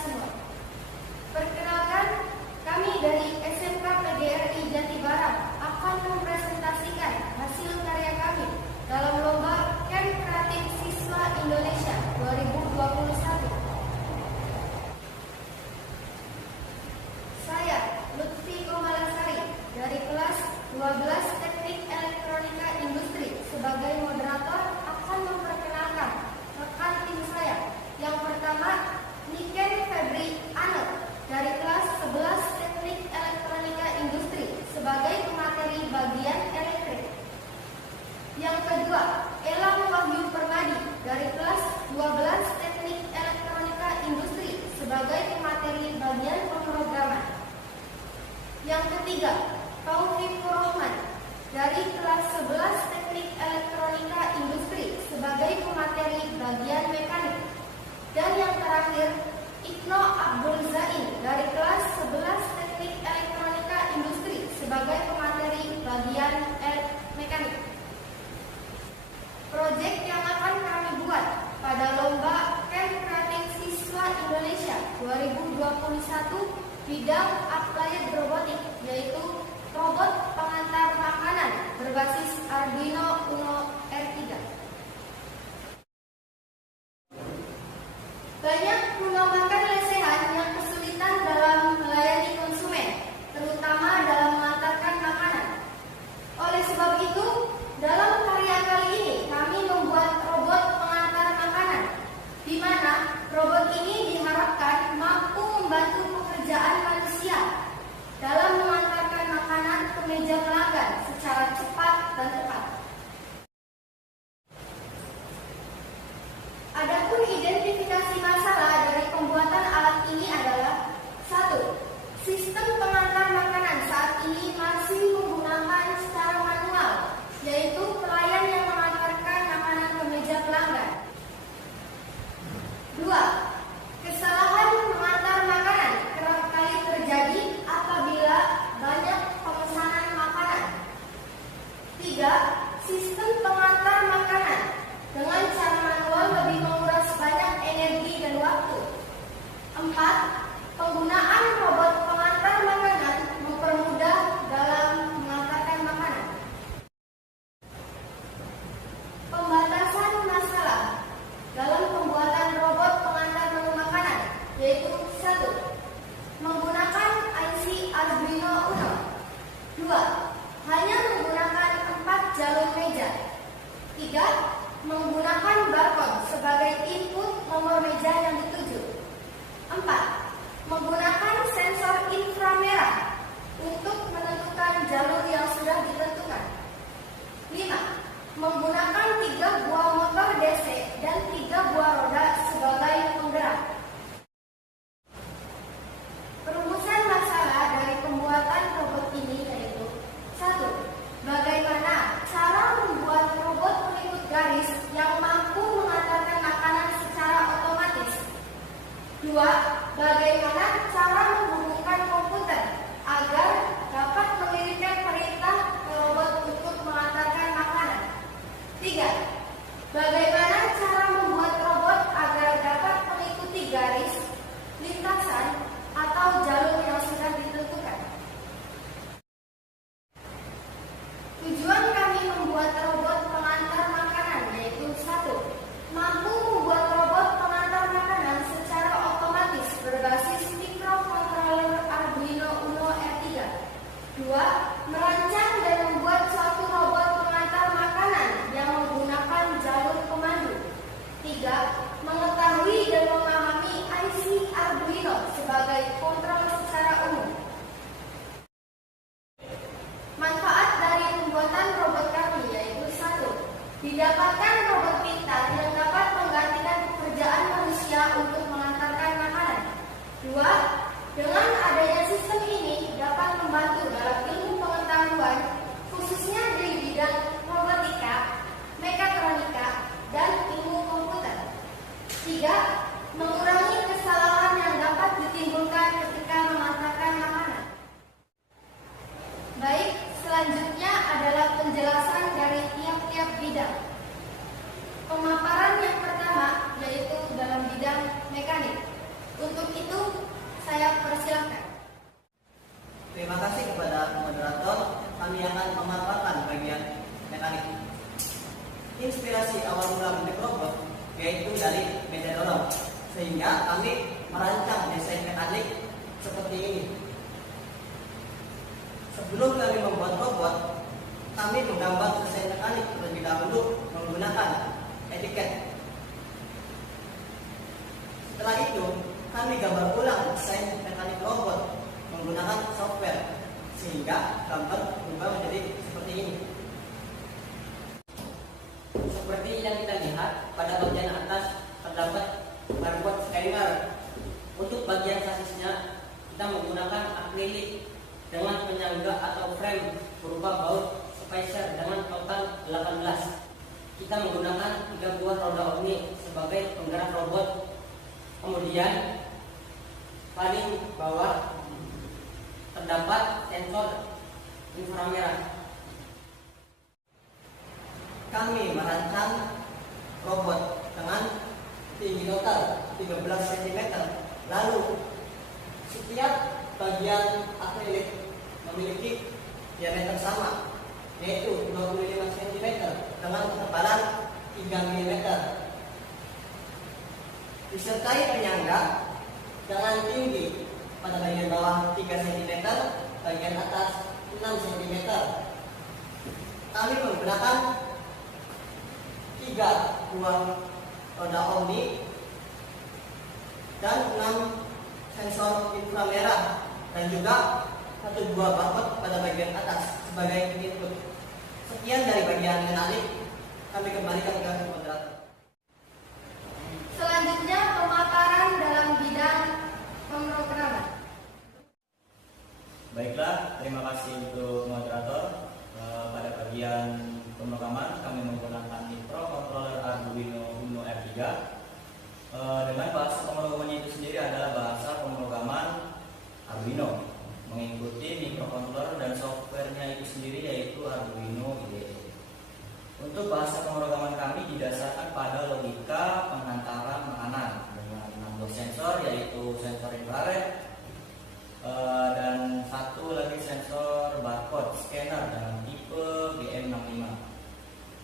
semua. Perkenalkan, kami dari SMK PGRI Jati Barang akan mempresentasikan hasil karya kami dalam lomba Camp Kreatif Siswa Indonesia 2021. Saya, Lutfi Komalasari, dari kelas 12 Teknik Elektronika Industri sebagai moderator akan memperkenalkan rekan tim saya. Yang pertama, Niken Febri Anut dari kelas 11 Teknik Elektronika Industri sebagai pemateri bagian elektrik. Yang kedua, Elang Wahyu Permadi dari kelas 12 Teknik Elektronika Industri sebagai pemateri bagian pemrograman. Yang ketiga, Taufik Rohman dari kelas 11 Teknik Elektronika Industri sebagai pemateri bagian mekanik. Dan yang terakhir, Ikno Abdul Zain dari kelas 11 Teknik Elektronika Industri sebagai pemateri bagian mekanik. Proyek yang akan kami buat pada lomba Camp Kreatif Siswa Indonesia 2021 bidang Applied Robotics, yaitu robot pengantar makanan berbasis Arduino Uno R3. Banyak menggambarkan lesehan yang kesulitan dalam melayani konsumen, terutama dalam mengantarkan makanan. Oleh sebab itu, dalam karya kali ini kami membuat robot pengantar makanan, di mana robot ini diharapkan mampu membantu pekerjaan manusia dalam mengantarkan makanan ke meja pelanggan secara cepat dan tepat. Adapun identifikasi masalah dari pembuatan alat ini adalah: 1. Sistem pengantar makanan saat ini masih menggunakan secara manual, yaitu pelayan yang mengantarkan makanan ke meja pelanggan. 2. Kesalahan mengantar makanan kerap kali terjadi apabila banyak pemesanan makanan. 3. Sistem pengantar makanan dengan cara manual lebih menguras banyak energi dan waktu. 4. Penggunaan robot pengantar makanan mempermudah dalam mengantarkan makanan. Pembatasan masalah dalam pembuatan robot pengantar menu makanan, yaitu: 1. Menggunakan IC Arduino Uno. 2. Hanya menggunakan 4 jalur meja. 3. Menggunakan barcode sebagai input nomor meja yang dituju. 4. Menggunakan sensor inframerah untuk menentukan jalur yang sudah ditentukan. 5. Menggunakan 3 buah motor DC dan 3 buah roda sebagai penggerak. Perumusan masalah dari pembuatan robot ini yaitu: 1. Bagaimana cara membuat robot pengikut garis yang mampu mengantarkan makanan secara otomatis. 2. Bagaimana cara menghubungkan komputer agar dapat mengirimkan perintah ke robot untuk mengantarkan makanan. 3. Bagaimana cara membuat robot agar dapat mengikuti garis, lintasan, atau jalur yang sudah ditentukan. Tujuan kami membuat robot pengantar makanan yaitu: 1. Mampu membuat robot pengantar makanan secara otomatis berbasis microcontroller Arduino Uno R3. 2. Merancang dan membuat suatu robot pengantar makanan yang menggunakan jalur pemandu. 3. Mengetahui dan memahami IC Arduino sebagai kontrol secara umum. Manfaat dari pembuatan robot kami yaitu: 1. Didapatkan robot pintar yang dapat menggantikan pekerjaan manusia untuk mengantarkan makanan. 2. Dengan adanya sistem ini dapat membantu dalam ilmu pengetahuan khususnya di bidang robotika, mekatronika, dan ilmu komputer. 3. Mengurangi kesalahan yang dapat ditimbulkan ketika mengantarkan makanan. Baik, selanjutnya adalah penjelasan dari tiap-tiap bidang. Pemaparan yang pertama yaitu dalam bidang mekanik. Untuk itu sehingga kami merancang desain mekanik seperti ini. Sebelum kami membuat robot, kami menggambar desain mekanik terlebih dahulu menggunakan etiket. Setelah itu, kami gambar ulang desain mekanik robot menggunakan software sehingga gambar berubah menjadi seperti ini. Seperti yang kita lihat pada bagian atas terdapat barcode scanner. Untuk bagian sasisnya kita menggunakan akrilik dengan penyangga atau frame berupa baut spacer dengan total 18. Kita menggunakan 3 buah roda omni sebagai penggerak robot. Kemudian paling bawah terdapat sensor inframerah. Kami merancang robot dengan tinggi total 13 cm. Lalu setiap bagian akrilik memiliki diameter sama, yaitu 25 cm dengan ketebalan 3 mm. Disertai penyangga dengan tinggi pada bagian bawah 3 cm, bagian atas 6 cm. Kami menggunakan 3 buah roda omni dan 6 sensor inframerah dan juga 1 buah barcode pada bagian atas sebagai input. Sekian dari bagian mekanik, kami kembalikan ke moderator. Selanjutnya pemaparan dalam bidang pemrograman. Baiklah, terima kasih untuk moderator. Pada bagian pemrograman kami menggunakan microcontroller Arduino Uno R3. Dengan bahasa pemrogramannya itu sendiri adalah bahasa pemrograman Arduino, mengikuti microcontroller dan softwarenya itu sendiri yaitu Arduino IDE. Untuk bahasa pemrograman kami didasarkan pada logika penghantaran makanan dengan 16 sensor, yaitu sensor infrared dan 1 lagi sensor barcode scanner dengan tipe GM65.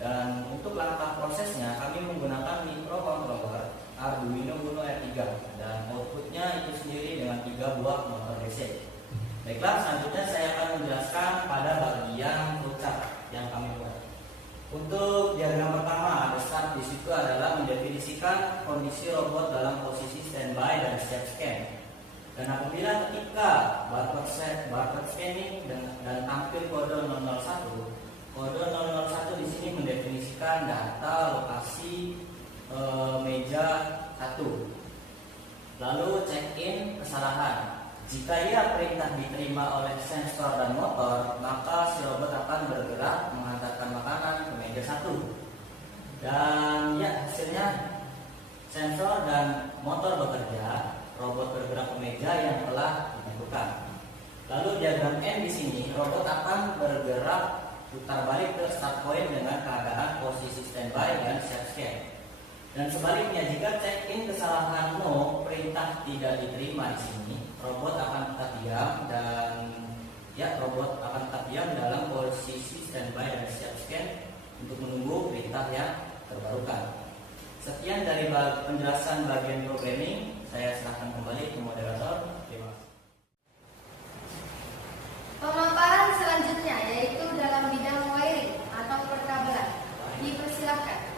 Dan untuk langkah prosesnya kami menggunakan microcontroller Arduino Uno R3 dan outputnya itu sendiri dengan 3 buah motor DC. Baiklah, selanjutnya saya akan menjelaskan pada bagian flowchart yang kami buat. Untuk diagram pertama, ada start di situ adalah mendefinisikan kondisi robot dalam posisi standby dan step scan. Dan apabila ketika barcode scanning dan tampil kode 001, kode 001 di sini mendefinisikan data lokasi meja 1. Lalu check in kesalahan. Jika ia perintah diterima oleh sensor dan motor, maka si robot akan bergerak mengantarkan makanan ke meja 1. Dan ya, hasilnya sensor dan motor bekerja, robot bergerak ke meja yang telah ditentukan. Lalu diagram N di sini, robot akan bergerak putar balik ke start point dengan keadaan posisi standby dan step scan. Dan sebaliknya, jika check-in kesalahan no, perintah tidak diterima di sini, robot akan tetap diam dan robot akan tetap diam dalam posisi standby dan step scan untuk menunggu perintah yang terbarukan. Sekian dari penjelasan bagian programming. Saya serahkan kembali ke moderator. Terima kasih. Pemaparan selanjutnya yaitu dalam bidang wiring atau perkabelan. Dipersilakan.